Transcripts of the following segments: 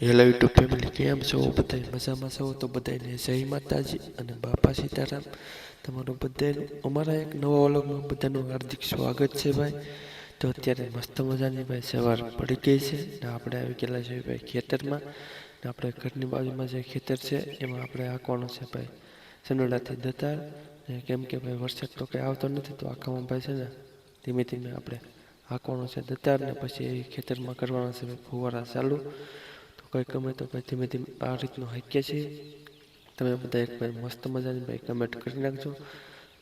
Hello YouTube family, કેમ છો? બધા મજામાં છો? તો બધાને જય માતાજી અને બાપા સીતારામ. તમારું બધાનું અમારા એક નવા વ્લોગમાં બધાનું હાર્દિક સ્વાગત છે ભાઈ. તો અત્યારે મસ્ત મજાની ભાઈ સવાર પડી ગઈ છે ને આપણે આવી ગયેલા છીએ ભાઈ ખેતરમાં. ને આપણે ઘરની બાજુમાં જે ખેતર છે એમાં આપણે આંકવાનું છે ભાઈ સનોડાથી દતાર. કેમ કે ભાઈ વરસાદ તો કંઈ આવતો નથી, તો આખામાં ભાઈ છે ને ધીમે ધીમે આપણે હાંકવાનું છે દતાર, ને પછી ખેતરમાં કરવાના છે ફુવારા ચાલુ. તો કંઈ ગમે તો ભાઈ ધીમે ધીમે આ રીતનું હાંકીએ છીએ. તમે બધા એક ભાઈ મસ્ત મજાની ભાઈ કમેન્ટ કરી નાખજો.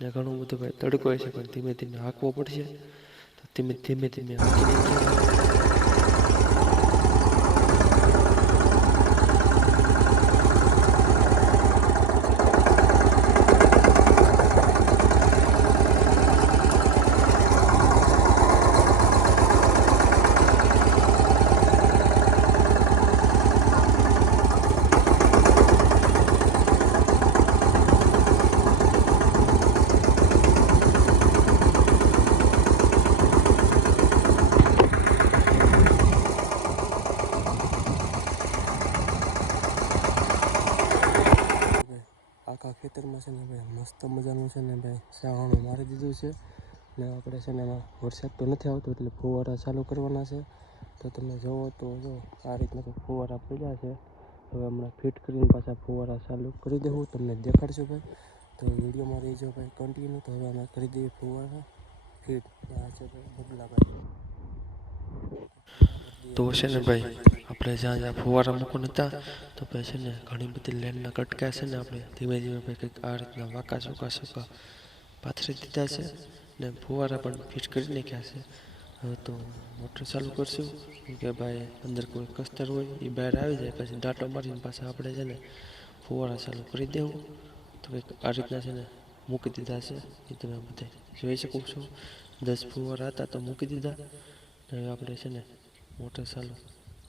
ને ઘણું બધું ભાઈ તડકો હોય છે પણ ધીમે ધીમે હાંકવો પડશે. તો ધીમે ધીમે હાંકી નાખીએ ભાઈ. આખા ખેતરમાં છે ને ભાઈ મસ્ત મજાનું છે ને ભાઈ સાવણું મારી દીધું છે. ને આપણે છે ને એમાં વરસાદ તો નથી આવતો એટલે ફુવારા ચાલુ કરવાના છે. તો તમે જુઓ તો જો આ રીતના તો ફુવારા પડ્યા છે. હવે હમણાં ફિટ કરીને પાછા ફુવારા ચાલુ કરી દેવું, તમને દેખાડશું ભાઈ. તો વિડીયોમાં રહેજો ભાઈ કન્ટિન્યુ. તો હવે અમે કરી દઈએ ફુવારા ફિટ. આ છે ભાઈ બગલાભાઈ. તો છે ને ભાઈ આપણે જ્યાં જ્યાં ફુવારા મૂકવાના હતા તો ભાઈ છે ને ઘણી બધી લેનના કટકા છે ને આપણે ધીમે ધીમે ભાઈ કંઈક આ રીતના વાંકા ચોકા પાથરી દીધા છે. ને ફુવારા પણ ફિટ કરી નાખ્યા છે. હવે તો મોટર ચાલુ કરશું કે ભાઈ અંદર કોઈ કસ્તર હોય એ બહાર આવી જાય, પછી દાંટો મારીને પાછા આપણે છે ને ફુવારા ચાલુ કરી દેવું. તો કંઈક આ રીતના છે ને મૂકી દીધા છે, એ તમે બધા જોઈ શકો છો. 10 ફુવારા હતા તો મૂકી દીધા. હવે આપણે છે ને મોટર ચાલુ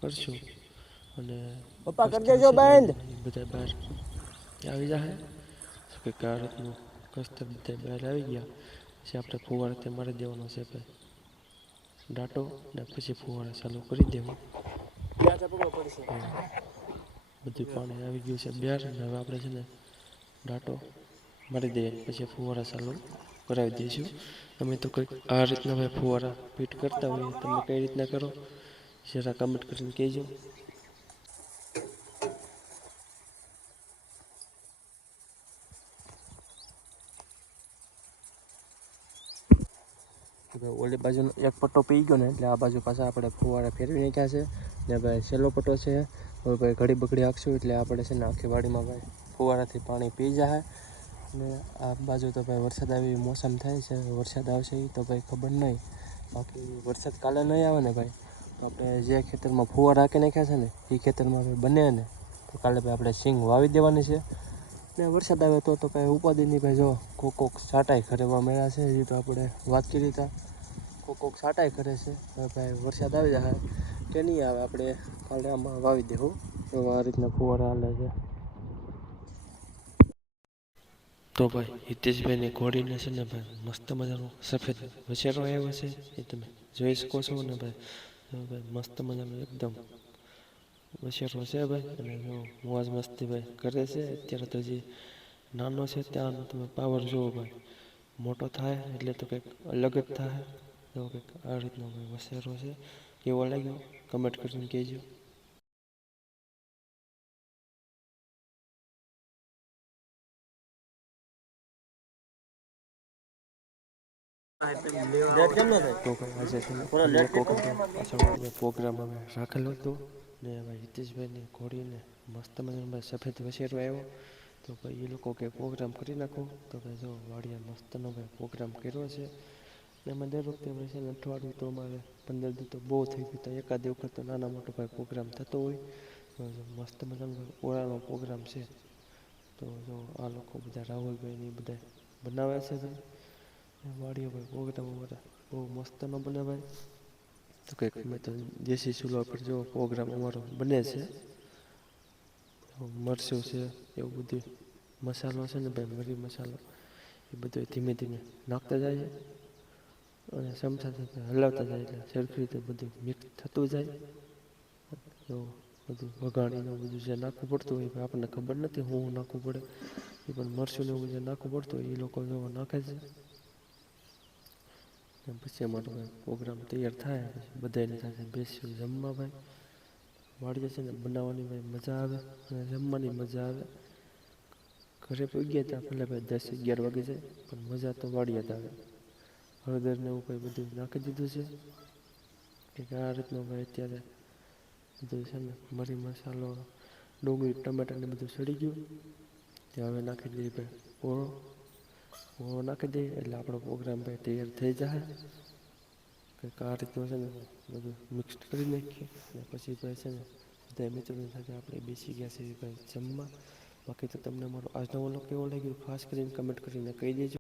કરશું અને પપ્પા કરી દેજો બંધ. બધા બહાર આવી જશે. કંઈક આ રીતનું કસ્તર બધા બહાર આવી ગયા. પછી આપણે ફુવારા તે મારી દેવાનો છે ભાઈ દાંટો, ને પછી ફુવારા ચાલુ કરી દેવું. બધું પાણી આવી ગયું છે બહાર. હવે આપણે છે ને દાંટો મારી દઈએ પછી ફુવારા ચાલુ કરાવી દઈશું. અમે તો કંઈક આ રીતના ભાઈ ફુવારા ફિટ કરતા હોઈએ. તમે કઈ રીતના કરો જરા કમેન્ટ કરીને કહેજો. ઓલી બાજુનો એક પટ્ટો પી ગયો ને એટલે આ બાજુ પાછા આપણે ફુવારા ફેરવી નાખ્યા છે. ને ભાઈ છેલ્લો પટ્ટો છે. હવે ભાઈ ઘડી બગડી હાંકશું એટલે આપણે છે ને આખી વાડીમાં ભાઈ ફુવારાથી પાણી પી જાય. ને આ બાજુ તો ભાઈ વરસાદ આવી મોસમ થાય છે, વરસાદ આવશે એ તો ભાઈ ખબર નહીં. બાકી વરસાદ કાલે નહીં આવે ને ભાઈ તો આપણે જે ખેતરમાં ફુવારા હાંકી નાખ્યા છે ને એ ખેતરમાં ભાઈ બને ને તો કાલે ભાઈ આપણે સિંગ વાવી દેવાની છે. ને વરસાદ આવે તો કાંઈ ઉપાધિની ભાઈ જો કોક છાંટાઈ કરવા મળ્યા છે. હજી તો આપણે વાત કરી હતા કોક છાંટાઈ કરે છે. હવે ભાઈ વરસાદ આવી જાય કે નહીં આવે આપણે કાલે આમાં વાવી દેવું. તો આ રીતના ફુવારા હાલે છે. તો ભાઈ હિતેશભાઈની ઘોડીને છે ને ભાઈ મસ્ત મજાનો સફેદ વછેરો આવ્યો છે, એ તમે જોઈ શકો છો ને ભાઈ. ભાઈ મસ્ત મજાનો એકદમ વછેરો છે ભાઈ. અને જો મોજ મસ્તી ભાઈ કરે છે. અત્યારે તો હજી નાનો છે ત્યાંનો તમે પાવર જુઓ ભાઈ. મોટો થાય એટલે તો કંઈક અલગ જ થાય. તો કંઈક આ રીતનો ભાઈ વછેરો છે. કેવો લાગ્યો કમેન્ટ કરીને કહેજો. તો ભાઈ આજે છે ને પાછળ પ્રોગ્રામ અમે રાખેલો હતો. ને ભાઈ હિતેશભાઈની ઘોડીને મસ્ત મજાનો ભાઈ સફેદ વછેરો આવ્યો. તો ભાઈ એ લોકો કે પ્રોગ્રામ કરી નાખો. તો ભાઈ જો વાડીએ મસ્તનો ભાઈ પ્રોગ્રામ કર્યો છે. એમાં દર વખતે ભાઈ છે ને અઠવાડિયું તો અમારે 15 દી તો બહુ થઈ ગયું. તો એકાદ વખત તો નાના મોટો ભાઈ પ્રોગ્રામ થતો હોય. તો મસ્ત મજાનો ઓળાનો પ્રોગ્રામ છે. તો જો આ લોકો બધા રાહુલભાઈને એ બધા બનાવે છે ભાઈ. વાડીએ ભાઈ પ્રોગ્રામ અમારા બહુ મસ્તનો બને ભાઈ. તો કંઈક અમે તો દેશી ચૂલા પર જો પ્રોગ્રામ અમારો બને છે. મરચું છે એવું બધું મસાલો છે ને ભાઈ, મરી મસાલો એ બધું ધીમે ધીમે નાખતા જાય અને ચમચા હલાવતા જાય એટલે સરખી રીતે બધું મિક્સ થતું જાય. તો બધું વઘાણીને બધું જે નાખવું પડતું હોય ભાઈ આપણને ખબર નથી હું નાખવું પડે એ પણ મરચું ને એવું જે નાખવું પડતું હોય એ લોકો જો નાખે છે. અને પછી અમારો ભાઈ પ્રોગ્રામ તૈયાર થાય પછી બધાને સાથે બેસી જમવા ભાઈ વાડીએ છે ને બનાવવાની ભાઈ મજા આવે અને જમવાની મજા આવે. ઘરે પહોંચ્યા હતા ભલે ભાઈ 10-11 વાગે જાય પણ મજા તો વાડીએ જ આવે. હળદર ને એવું કંઈ બધું નાખી દીધું છે કે આ રીતનું ભાઈ અત્યારે બધું છે ને મરી મસાલો ડુંગળી ટમેટાને બધું સડી ગયું તે હવે નાખી દઈએ ભાઈ ઓળો નાખી દઈએ એટલે આપણો પ્રોગ્રામ ભાઈ તૈયાર થઈ જાય. કંઈક આ રીતનું છે ને બધું મિક્સ કરી નાખીએ અને પછી ભાઈ છે ને બધા મિત્રોની સાથે આપણે બેસી ગયા છીએ ભાઈ જમવા. બાકી તો તમને મારો આજનો વ્લોગ કેવો લાગ્યો ખાસ કરીને કમેન્ટ કરીને કહી દેજો.